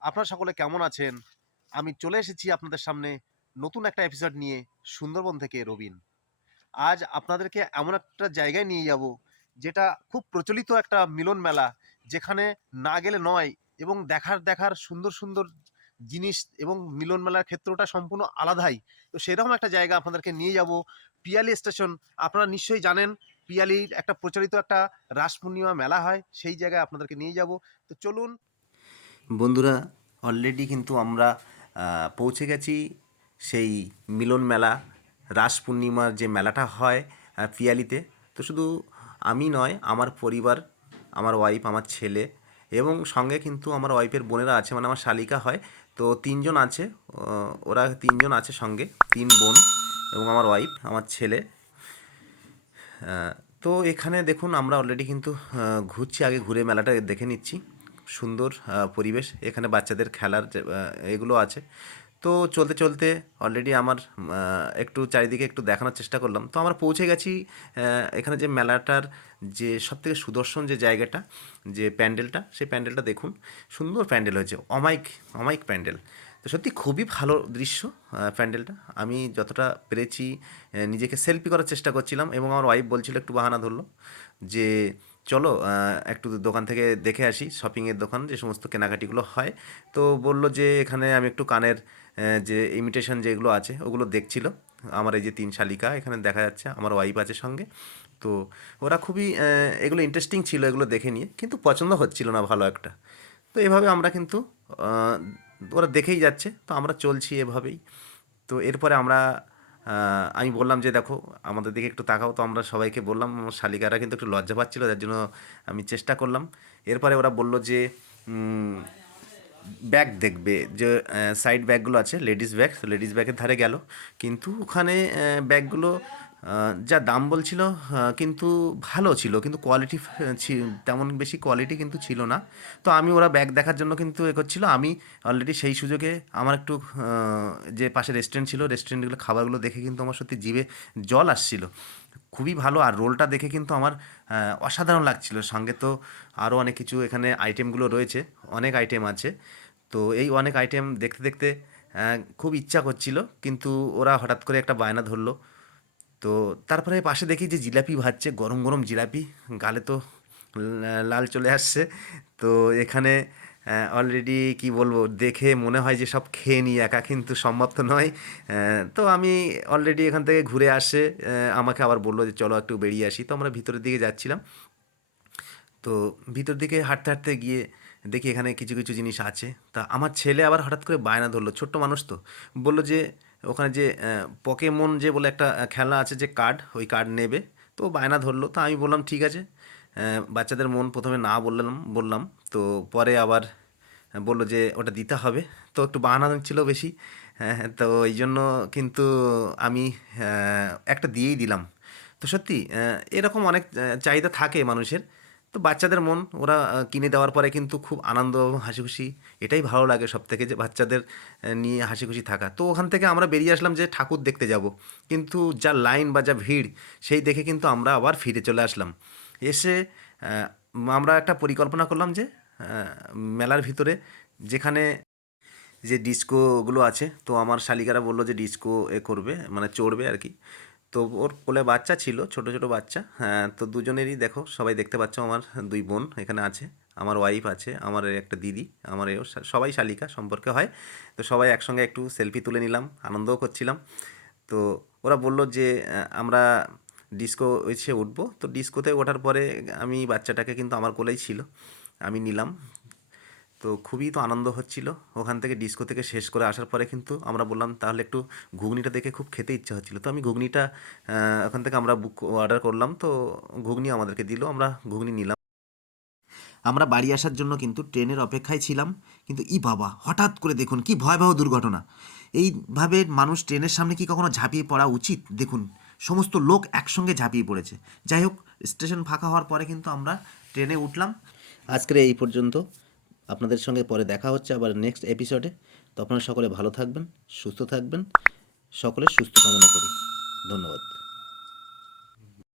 আপনারা সকলে কেমন আছেন? আমি চলে এসেছি আপনাদের সামনে নতুন একটা এপিসোড নিয়ে সুন্দরবন থেকে রবিন। আজ আপনাদেরকে এমন একটা জায়গায় নিয়ে যাব যেটা খুব প্রচলিত একটা মিলন মেলা, যেখানে না গেলে নয় এবং দেখার দেখার সুন্দর সুন্দর জিনিস এবং মিলন মেলার ক্ষেত্রটা সম্পূর্ণ আলাদাই। তো সেরকম একটা জায়গা আপনাদেরকে নিয়ে যাব। পিয়ালি স্টেশন, আপনারা নিশ্চয়ই জানেন, পিয়ালির একটা প্রচলিত একটা রাস পূর্ণিমা মেলা হয়, সেই জায়গায় আপনাদেরকে নিয়ে যাব। তো চলুন বন্ধুরা অলরেডি কিন্তু আমরা পৌঁছে গেছি সেই মিলন মেলা, রাস পূর্ণিমার যে মেলাটা হয় পিয়ালিতে। তো শুধু আমি নয়, আমার পরিবার, আমার ওয়াইফ আমার ছেলে এবং সঙ্গে কিন্তু আমার ওয়াইফের বোনেরা আছে মানে আমার শালিকা হয়। তো তিনজন আছে ওরা তিনজন আছে সঙ্গে, তিন বোন এবং আমার ওয়াইফ আমার ছেলে। তো এখানে দেখুন, আমরা অলরেডি কিন্তু ঘুরছি, আগে ঘুরে মেলাটা দেখে নিচ্ছি। সুন্দর পরিবেশ। এখানে বাচ্চাদের খেলার এগুলো আছে। তো চলতে চলতে অলরেডি আমার একটু চারিদিকে একটু দেখানোর চেষ্টা করলাম। তো আমরা পৌঁছে গেছি এখানে যে মেলাটার যে সবথেকে সুদর্শন যে জায়গাটা, যে প্যান্ডেলটা, সেই প্যান্ডেলটা দেখুন। সুন্দর প্যান্ডেল হয়েছে অমাইক অমাইক প্যান্ডেল। তো সত্যি খুবই ভালো দৃশ্য প্যান্ডেলটা। আমি যতটা পেরেছি নিজেকে সেলফি করার চেষ্টা করছিলাম এবং আমার ওয়াইফ বলছিল, একটু বাহানা ধরলো যে চলো একটু দোকান থেকে দেখে আসি শপিংয়ের দোকান, যে সমস্ত কেনাকাটিগুলো হয়। তো বলল যে, এখানে আমি একটু কানের যে ইমিটেশন যেগুলো আছে, ওগুলো দেখছিল। আমার এই যে তিন শালিকা, এখানে দেখা যাচ্ছে আমার ওয়াইফ আছে সঙ্গে। তো ওরা খুবই এগুলো ইন্টারেস্টিং ছিল, এগুলো দেখে নিয়ে, কিন্তু পছন্দ হচ্ছিল না ভালো একটা। তো এভাবে আমরা কিন্তু ওরা দেখেই যাচ্ছে। তো আমরা চলছি এভাবেই। তো এরপরে আমরা আমি বললাম যে, দেখো, আমাদের দিকে একটু তাকাও। তো আমরা সবাইকে বললাম, আমার শালিকারা কিন্তু একটু লজ্জা পাচ্ছিলো, যার জন্য আমি চেষ্টা করলাম। এরপরে ওরা বলল যে ব্যাগ দেখবে। যে সাইড ব্যাগগুলো আছে লেডিস ব্যাগ লেডিস ব্যাগের ধারে গেল। কিন্তু ওখানে ব্যাগগুলো যা দাম বলছিল কিন্তু ভালো ছিল, কিন্তু কোয়ালিটি তেমন বেশি কোয়ালিটি কিন্তু ছিল না। তো আমি ওরা ব্যাগ দেখার জন্য কিন্তু এ করছিল। আমি অলরেডি সেই সুযোগে আমার একটু যে পাশে রেস্টুরেন্ট ছিল রেস্টুরেন্টগুলো খাবারগুলো দেখে কিন্তু আমার সত্যি জিভে জল আসছিল। খুবই ভালো, আর রোলটা দেখে কিন্তু আমার অসাধারণ লাগছিল। সঙ্গে তো আরও অনেক কিছু এখানে আইটেমগুলো রয়েছে, অনেক আইটেম আছে। তো এই অনেক আইটেম দেখতে দেখতে খুব ইচ্ছা করছিল, কিন্তু ওরা হঠাৎ করে একটা বায়না ধরলো। তো তারপরে পাশে দেখি যে জিলাপি ভাজছে, গরম গরম জিলাপি। গালে তো লাল চলে আসছে। তো এখানে অলরেডি কি বলব, দেখে মনে হয় যে সব খেয়ে নিই একা কিন্তু সম্ভব তো নয়। তো আমি অলরেডি এখান থেকে ঘুরে আসে আমাকে আবার বলল যে চলো একটু বেরিয়ে আসি। তো আমরা ভিতরের দিকে যাচ্ছিলাম। তো ভিতর দিকে হাঁটতে হাঁটতে গিয়ে দেখি এখানে কিছু কিছু জিনিস আছে। তা আমার ছেলে আবার হঠাৎ করে বায়না ধরলো, ছোট্ট মানুষ তো। বলল যে ওখানে যে পকেমন যে বলে একটা খেলা আছে যে কার্ড ওই কার্ড নেবে। তো বায়না ধরলো। তো আমি বললাম ঠিক আছে। বাচ্চাদের মন প্রথমে না বললাম বললাম। তো পরে আবার বলল যে ওটা দিতে হবে। তো একটু বাহানা ছিল বেশি। হ্যাঁ, তো এই জন্য কিন্তু আমি একটা দিয়েই দিলাম। তো সত্যি এরকম অনেক চাহিদা থাকে মানুষের। তো বাচ্চাদের মন, ওরা কিনে দেওয়ার পরে কিন্তু খুব আনন্দ হাসি খুশি এটাই ভালো লাগে সব থেকে যে বাচ্চাদের নিয়ে হাসি খুশি থাকা। তো ওখান থেকে আমরা বেরিয়ে আসলাম যে ঠাকুর দেখতে যাব। কিন্তু যা লাইন বা যা ভিড়, সেই দেখে কিন্তু আমরা আবার ফিরে চলে আসলাম। এসে আমরা একটা পরিকল্পনা করলাম যে মেলার ভিতরে যেখানে যে ডিস্কোগুলো আছে, তো আমার শালিকারা বলল যে ডিস্কো এ করবে মানে চড়বে আর কি। তো ওর কোলে বাচ্চা ছিল, ছোট ছোট বাচ্চা। হ্যাঁ তো দুজনেরই দেখো, সবাই দেখতে পাচ্ছ আমার দুই বোন এখানে আছে। আমার ওয়াইফ আছে, আমার একটা দিদি, আমার সবাই শালিকা সম্পর্কে হয়। তো সবাই একসঙ্গে একটু সেলফি তুলে নিলাম, আনন্দও করছিলাম। তো ওরা বলল যে আমরা ডিস্কো এসে উঠবো। তো ডিস্কোতে ওঠার পরে আমি বাচ্চাটাকে কিন্তু আমার কোলেই ছিল। আমি নিলাম। তো খুবই তো আনন্দ হচ্ছিল। ওখান থেকে ডিস্কো থেকে শেষ করে আসার পরে কিন্তু আমরা বললাম, তাহলে একটু ঘুগনিটা দেখে খুব খেতে ইচ্ছা হচ্ছিল। তো আমি ঘুগনিটা ওখান থেকে আমরা বুক অর্ডার করলাম। তো ঘুগনি আমাদেরকে দিল, আমরা ঘুগনি নিলাম। আমরা বাড়ি আসার জন্য কিন্তু ট্রেনের অপেক্ষায় ছিলাম। কিন্তু ই বাবা, হঠাৎ করে দেখুন কি ভয়াবহ দুর্ঘটনা। এইভাবে মানুষ ট্রেনের সামনে কি কখনো ঝাঁপিয়ে পড়া উচিত? দেখুন, সমস্ত লোক একসঙ্গে ঝাঁপিয়ে পড়েছে। যাই হোক, স্টেশন ফাঁকা হওয়ার পরে কিন্তু আমরা ট্রেনে উঠলাম। আজকের এই পর্যন্ত। আপনাদের সঙ্গে পরে দেখা হচ্ছে আবার নেক্সট এপিসোডে তো আপনারা সকলে ভালো থাকবেন, সুস্থ থাকবেন। সকলের সুস্থ কামনা করি। ধন্যবাদ।